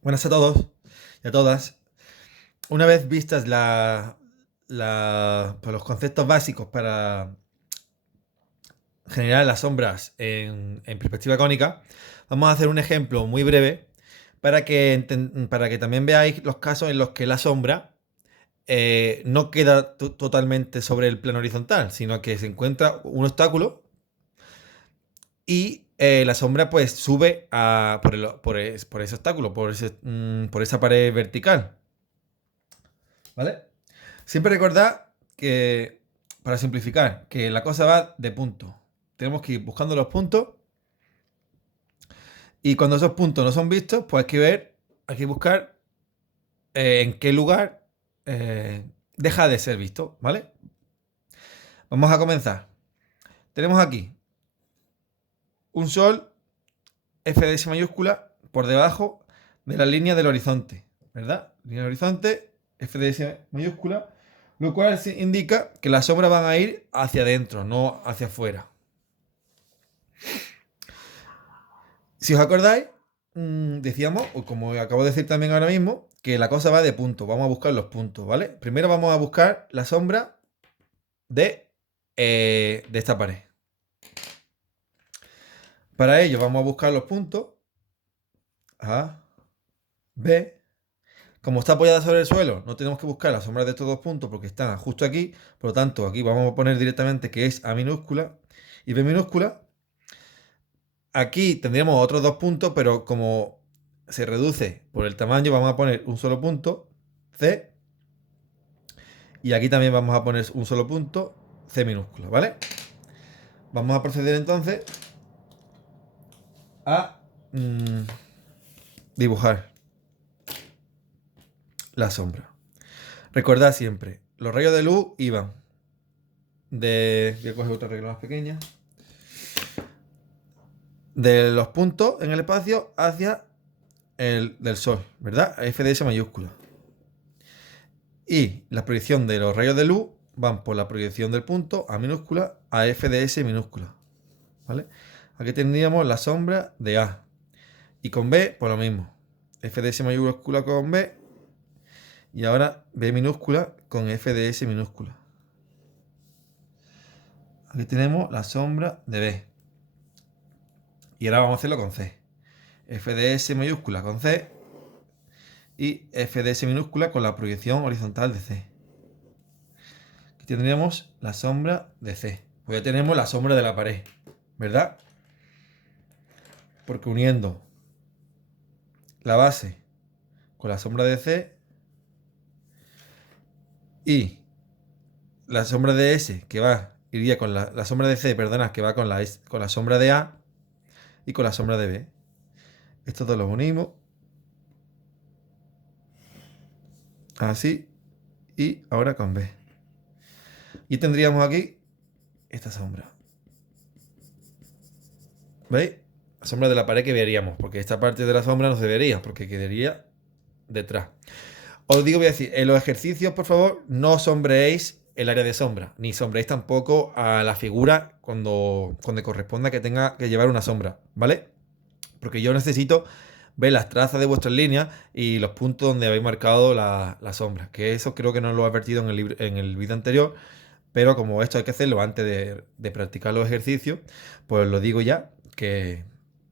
Buenas a todos y a todas. Una vez vistas pues, los conceptos básicos para generar las sombras en perspectiva cónica, vamos a hacer un ejemplo muy breve para que también veáis los casos en los que la sombra no queda totalmente sobre el plano horizontal, sino que se encuentra un obstáculo y la sombra pues sube por ese obstáculo, por esa pared vertical. ¿Vale? Siempre recordad que, para simplificar, que la cosa va de puntos. Tenemos que ir buscando los puntos y cuando esos puntos no son vistos, pues hay que buscar en qué lugar deja de ser visto, ¿vale? Vamos a comenzar. Tenemos aquí un sol FDS mayúscula por debajo de la línea del horizonte, ¿verdad? Línea del horizonte, FDS mayúscula, lo cual indica que las sombras van a ir hacia adentro, no hacia afuera. Si os acordáis, decíamos, o como acabo de decir también ahora mismo, que la cosa va de puntos. Vamos a buscar los puntos, ¿vale? Primero vamos a buscar la sombra de esta pared. Para ello vamos a buscar los puntos A, B. Como está apoyada sobre el suelo, no tenemos que buscar las sombras de estos dos puntos porque están justo aquí. Por lo tanto, aquí vamos a poner directamente que es A minúscula y B minúscula. Aquí tendríamos otros dos puntos, pero como se reduce por el tamaño, vamos a poner un solo punto, C. Y aquí también vamos a poner un solo punto, C minúscula, ¿vale? Vamos a proceder entonces a dibujar la sombra. Recordad siempre, los rayos de luz iban voy a coger otra regla más pequeña. De los puntos en el espacio hacia el del sol, ¿verdad? FDS mayúscula. Y la proyección de los rayos de luz van por la proyección del punto A minúscula a FDS minúscula, ¿vale? Aquí tendríamos la sombra de A. Y con B, pues lo mismo. FDS mayúscula con B. Y ahora B minúscula con FDS minúscula. Aquí tenemos la sombra de B. Y ahora vamos a hacerlo con C. FDS mayúscula con C. Y FDS minúscula con la proyección horizontal de C. Aquí tendríamos la sombra de C. Pues ya tenemos la sombra de la pared, ¿verdad? Porque uniendo la base con la sombra de C y la sombra de S que iría con la sombra de C, perdona, que va con con la sombra de A y con la sombra de B. Estos dos los unimos. Así. Y ahora con B. Y tendríamos aquí esta sombra. ¿Veis? La sombra de la pared que veríamos. Porque esta parte de la sombra no se vería. Porque quedaría detrás. Os digo, voy a decir, en los ejercicios, por favor, no sombreéis el área de sombra. Ni sombreéis tampoco a la figura cuando corresponda que tenga que llevar una sombra. ¿Vale? Porque yo necesito ver las trazas de vuestras líneas y los puntos donde habéis marcado la sombra. Que eso creo que no lo he advertido en el vídeo anterior. Pero como esto hay que hacerlo antes de practicar los ejercicios, pues lo digo ya que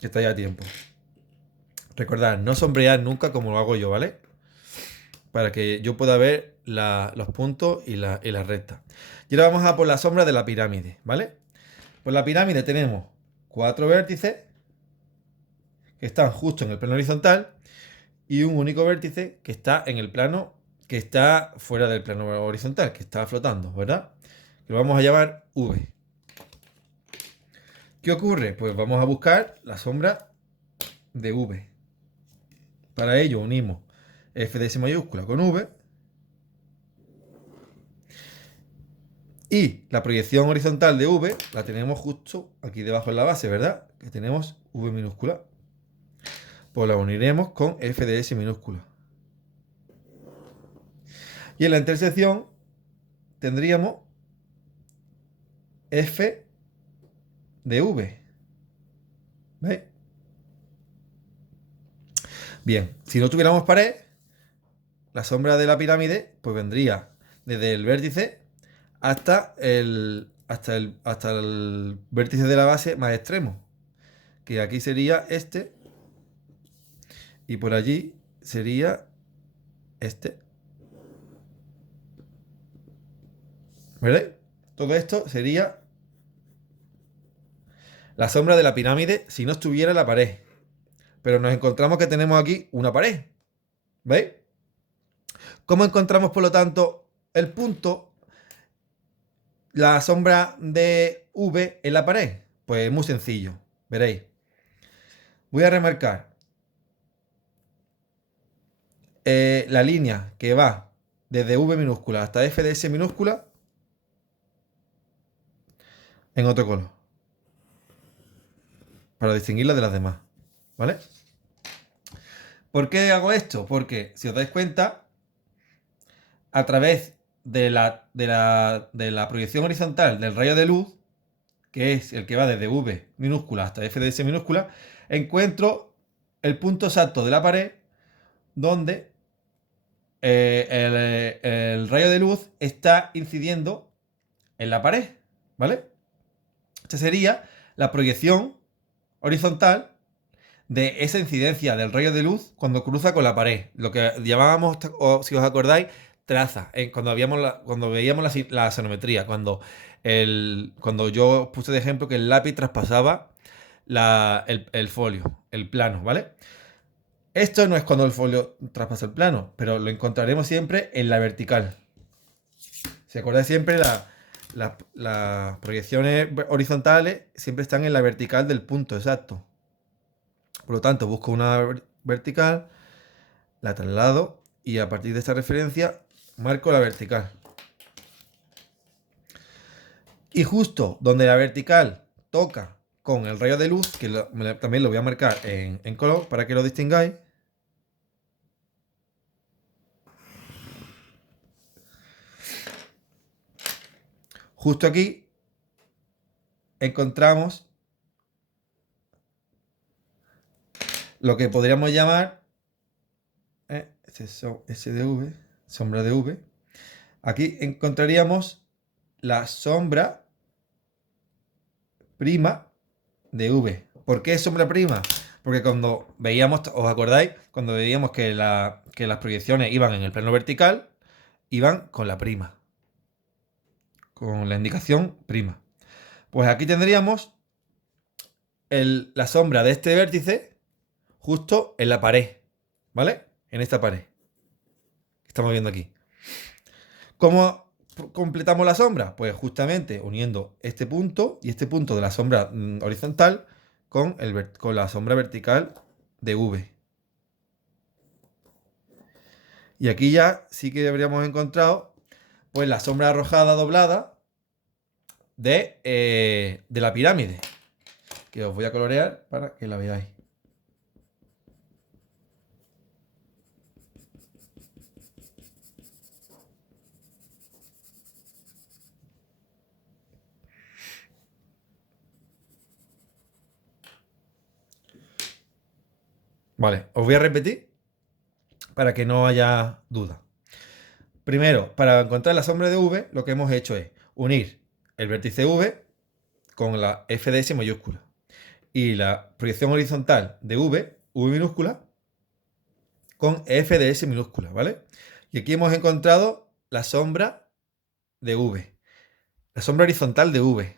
está ya a tiempo. Recordad, no sombrear nunca como lo hago yo, ¿vale? Para que yo pueda ver los puntos y la recta. Y ahora vamos a por la sombra de la pirámide, ¿vale? Por la pirámide tenemos 4 vértices que están justo en el plano horizontal y un único vértice que está en el plano que está fuera del plano horizontal, que está flotando, ¿verdad? Que lo vamos a llamar V. ¿Qué ocurre? Pues vamos a buscar la sombra de V. Para ello unimos F de S mayúscula con V y la proyección horizontal de V la tenemos justo aquí debajo en la base, ¿verdad? Que tenemos V minúscula. Pues la uniremos con F de S minúscula. Y en la intersección tendríamos F de V. ¿Veis? Bien, si no tuviéramos pared, la sombra de la pirámide pues vendría desde el vértice hasta el vértice de la base más extremo, que aquí sería este, y por allí sería este. ¿Veréis? Todo esto sería la sombra de la pirámide si no estuviera la pared. Pero nos encontramos que tenemos aquí una pared. ¿Veis? ¿Cómo encontramos, por lo tanto, el punto, la sombra de V en la pared? Pues es muy sencillo. Veréis. Voy a remarcar la línea que va desde V minúscula hasta F de S minúscula en otro color. Para distinguirla de las demás. ¿Vale? ¿Por qué hago esto? Porque, si os dais cuenta, a través de la proyección horizontal del rayo de luz, que es el que va desde V minúscula hasta F de S minúscula, encuentro el punto exacto de la pared donde el rayo de luz está incidiendo en la pared, ¿vale? Esta sería la proyección horizontal de esa incidencia del rayo de luz cuando cruza con la pared. Lo que llamábamos, o si os acordáis, traza. Cuando veíamos la sonometría, cuando yo os puse de ejemplo que el lápiz traspasaba el folio, el plano, ¿vale? Esto no es cuando el folio traspasa el plano, pero lo encontraremos siempre en la vertical. Si acordáis siempre, las proyecciones horizontales siempre están en la vertical del punto exacto. Por lo tanto, busco una vertical, la traslado y a partir de esta referencia marco la vertical. Y justo donde la vertical toca con el rayo de luz, que también lo voy a marcar en color para que lo distingáis. Justo aquí encontramos lo que podríamos llamar SDV, sombra de V. Aquí encontraríamos la sombra prima de V. ¿Por qué sombra prima? Porque cuando veíamos, ¿os acordáis? Cuando veíamos que las proyecciones iban en el plano vertical, iban con la prima. Con la indicación prima. Pues aquí tendríamos la sombra de este vértice justo en la pared. ¿Vale? En esta pared. Que estamos viendo aquí. ¿Cómo completamos la sombra? Pues justamente uniendo este punto y este punto de la sombra horizontal con la sombra vertical de V. Y aquí ya sí que habríamos encontrado pues la sombra arrojada doblada de la pirámide. Que os voy a colorear para que la veáis. Vale, os voy a repetir para que no haya duda. Primero, para encontrar la sombra de V, lo que hemos hecho es unir el vértice V con la F de S mayúscula y la proyección horizontal de V minúscula, con F de S minúscula, ¿vale? Y aquí hemos encontrado la sombra de V, la sombra horizontal de V,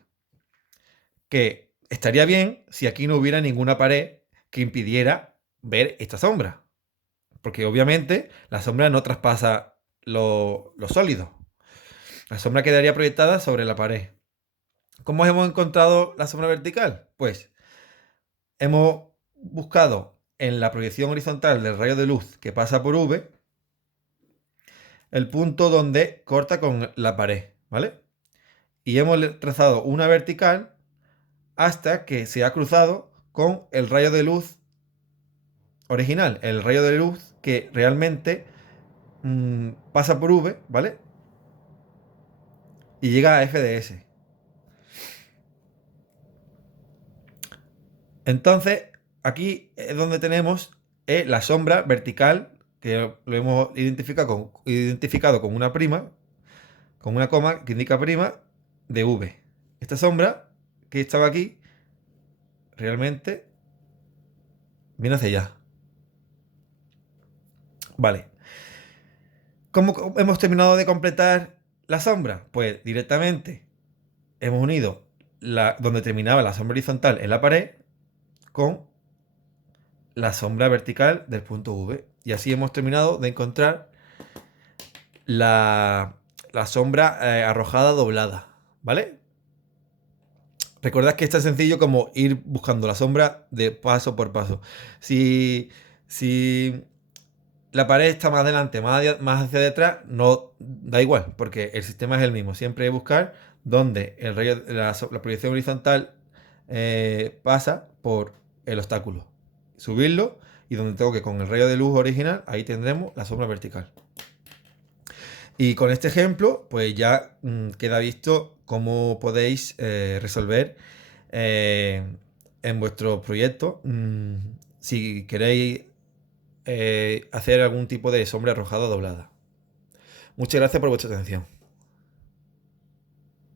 que estaría bien si aquí no hubiera ninguna pared que impidiera ver esta sombra, porque obviamente la sombra no traspasa lo sólido. La sombra quedaría proyectada sobre la pared. ¿Cómo hemos encontrado la sombra vertical? Pues hemos buscado en la proyección horizontal del rayo de luz que pasa por V el punto donde corta con la pared, ¿vale? Y hemos trazado una vertical hasta que se ha cruzado con el rayo de luz original, el rayo de luz que realmente pasa por V, ¿vale? Y llega a F de S. Entonces, aquí es donde tenemos es la sombra vertical, que lo hemos identificado con una prima, con una coma que indica prima de V. Esta sombra que estaba aquí realmente viene hacia allá. Vale. ¿Cómo hemos terminado de completar la sombra? Pues directamente hemos unido donde terminaba la sombra horizontal en la pared con la sombra vertical del punto V. Y así hemos terminado de encontrar la sombra arrojada doblada. ¿Vale? Recordad que es tan sencillo como ir buscando la sombra de paso por paso. Si la pared está más adelante, más hacia detrás, no da igual, porque el sistema es el mismo. Siempre hay que buscar donde la proyección horizontal pasa por el obstáculo. Subirlo y donde tengo que con el rayo de luz original, ahí tendremos la sombra vertical. Y con este ejemplo, pues ya queda visto cómo podéis resolver en vuestro proyecto si queréis hacer algún tipo de sombra arrojada doblada. Muchas gracias por vuestra atención.